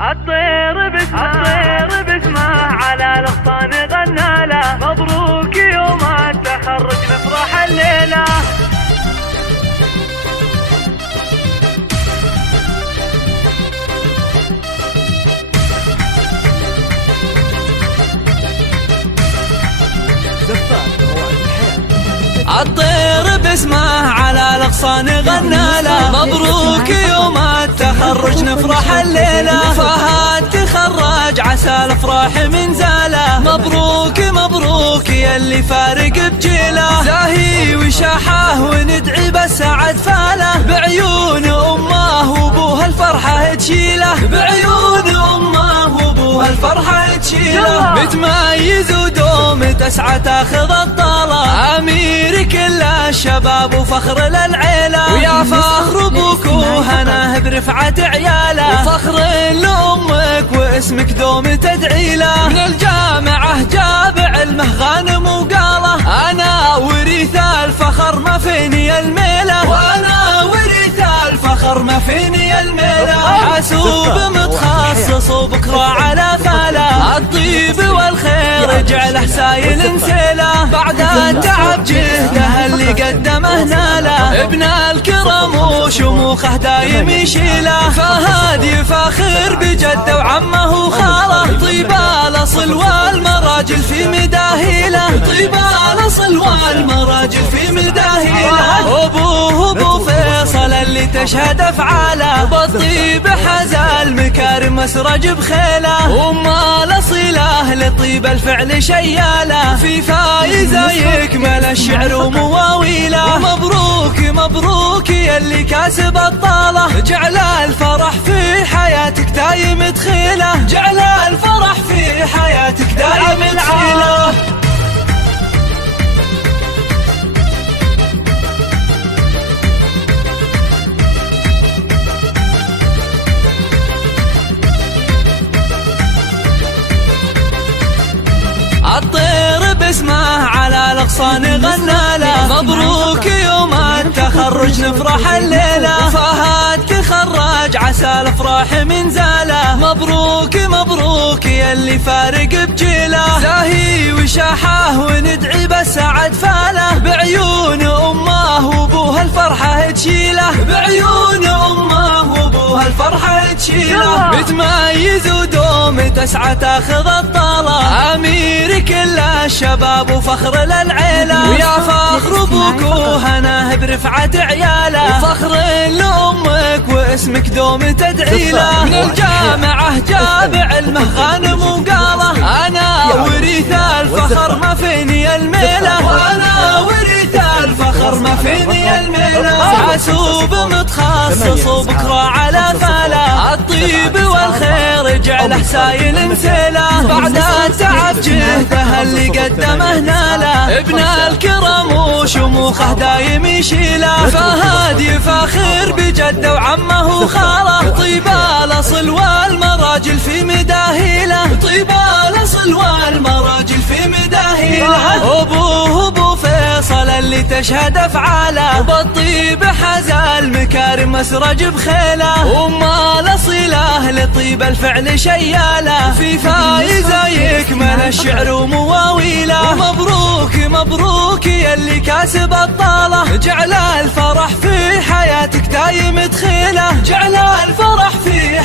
الطير باسمه على الاغصان غنى له، مبروك يوم التخرج نفرح الليله. الطير باسمه على الاغصان غنى له، مبروك يوم التخرج نفرح الليله. فهد تخرج عسى الافراح من زاله، مبروك مبروك يلي فارق بجيله. زاهي وشاحه وندعي بالسعد فاله، بعيون امه وابوها الفرحه تشيله، بعيون امه وابوها الفرحه تشيله. متميز ودوم تسعى تاخذ الطاله، امير كل الشباب وفخر للعيله. ويا فخر ابوك وهناه برفعه عياله، وفخر لامك واسمك دوم تدعي له. من الجامعه جاب علمه غانم وقاله، انا وريث الفخر ما فيني الميله، وانا وريث الفخر ما فيني الميله. حاسوب متخصص وبكره على فاله، الطيب والخير جعله سايل سيله. بعد التعب جهده اللي قدمه ناله، ابن الكرم وشموخه دايم يشيله. فهد يفاخر بجده وعمه وخاله، طيب الاصل والمراجل في مداهيله، طيب الاصل والمراجل في مداهيله. ابوه ابو فيصل اللي تشهد افعاله، بالطيب حاز المكارم مسرج بخيله. وما الاصيله لطيب الفعل شياله، في فايزه يكمل الشعر ومواويله. مبروك مبروك يلي كاسب الطاله، جعل الفرح في حياتك دايم تخيله، جعل الفرح في حياتك دايم تخيله. الطير باسمه على الاغصان غنى له، مبروك يوم التخرج نفرح الليله. فهد تخرج عسى الافراح من زاله، مبروك مبروك يلي فارق بجيله. زاهي وشاحه وندعي بالسعد فاله، بعيون امه وابوها الفرحه تشيله، بعيون امه وابوها الفرحه تشيله. متميز ودوم تسعى تاخذ الطاله، امير كل الشباب وفخر للعيله. ويا فخر ابوك وهناه برفعه عياله، وفخر لامك واسمك دوم تدعي له. من الجامعه جاب علمه غانم وقاله، انا وريث الفخر ما فيني الميله، وانا وريث الفخر ما فيني الميله. حاسوب متخصص وبكره على فاله، الطيب والخير جعله سايل سيله. بعد التعب جهده اللي قدمه ناله، ابن الكرم وشموخه دايم يشيله. فهد يفاخر بجده وعمه وخاله، طيب الاصل والمراجل في مداهيله، طيب الاصل والمراجل في مداهيله. ابوه ابو فيصل اللي تشهد افعاله، بالطيب حاز المكارم مسرج بخيله. وما الاصيله لطيب الفعل شياله، في فايزه يكمل الشعر ومواويله. مبروك مبروك يلي كاسب الطاله، جعل الفرح في حياتك دايم تخيله، جعل الفرح في